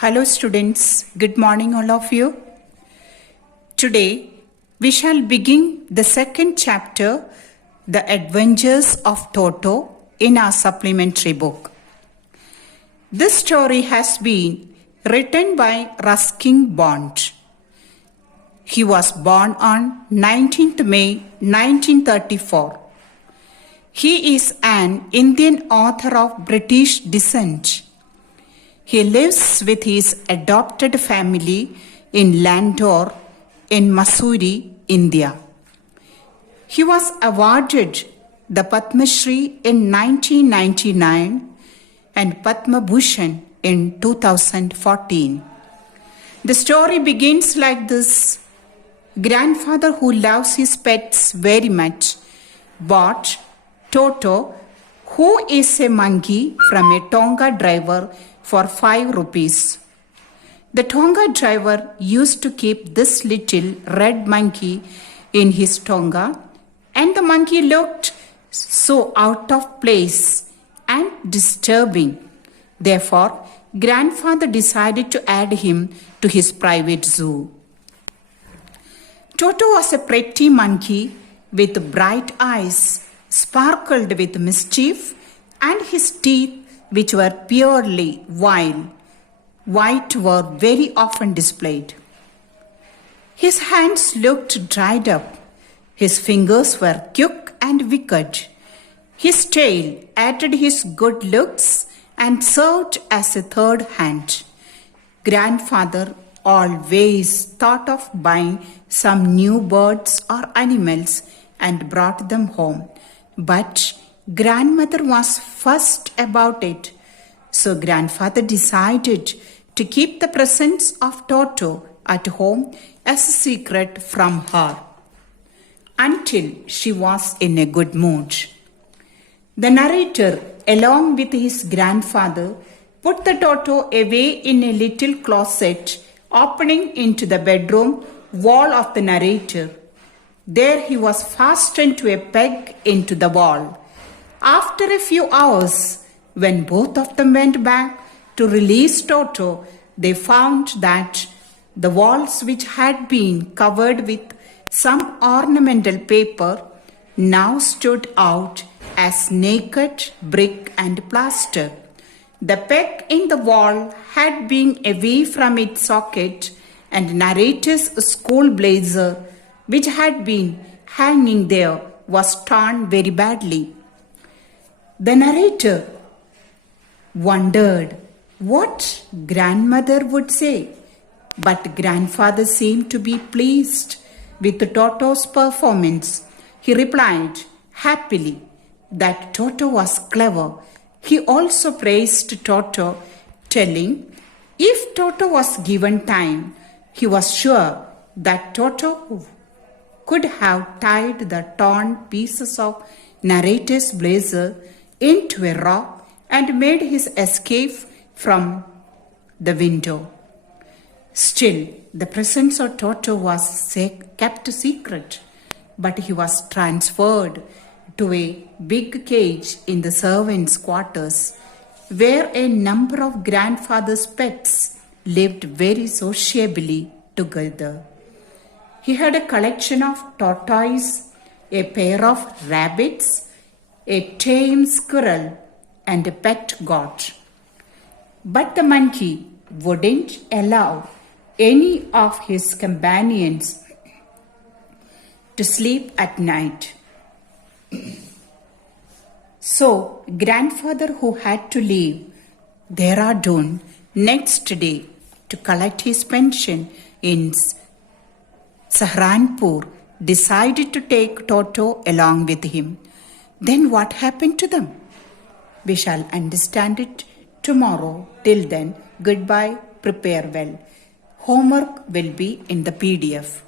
Hello students, good morning all of you. Today we shall begin the second chapter, The Adventures of Toto, in our supplementary book. This story has been written by Ruskin Bond. He was born on 19th May 1934. He is an Indian author of British descent. He lives with his adopted family in Landore in Mussoorie, India. He was awarded the Padma Shri in 1999 and Padma Bhushan in 2014. The story begins like this. Grandfather, who loves his pets very much, bought Toto, who is a monkey, from a Tonga driver for 5 rupees. The Tonga driver used to keep this little red monkey in his Tonga, and the monkey looked so out of place and disturbing. Therefore, grandfather decided to add him to his private zoo. Toto was a pretty monkey with bright eyes, sparkled with mischief, and his teeth, which were purely white, were very often displayed. His hands looked dried up. His fingers were quick and wicked. His tail added his good looks and served as a third hand. Grandfather always thought of buying some new birds or animals and brought them home. But grandmother was fussed about it, so grandfather decided to keep the presence of Toto at home as a secret from her, until she was in a good mood. The narrator, along with his grandfather, put the Toto away in a little closet opening into the bedroom wall of the narrator. There he was fastened to a peg into the wall. After a few hours, when both of them went back to release Toto, they found that the walls, which had been covered with some ornamental paper, now stood out as naked brick and plaster. The peg in the wall had been away from its socket, and narrator's school blazer, which had been hanging there, was torn very badly. The narrator wondered what grandmother would say, but grandfather seemed to be pleased with Toto's performance. He replied happily that Toto was clever. He also praised Toto, telling if Toto was given time, he was sure that Toto could have tied the torn pieces of narrator's blazer into a rock and made his escape from the window. Still, the presence of Toto was kept secret, but he was transferred to a big cage in the servants' quarters, where a number of grandfather's pets lived very sociably together. He had a collection of tortoises, a pair of rabbits, a tame squirrel, and a pet goat. But the monkey wouldn't allow any of his companions to sleep at night. So grandfather, who had to leave Dehradun next day to collect his pension in Saharanpur, decided to take Toto along with him. Then what happened to them? We shall understand it tomorrow. Till then, goodbye, prepare well. Homework will be in the PDF.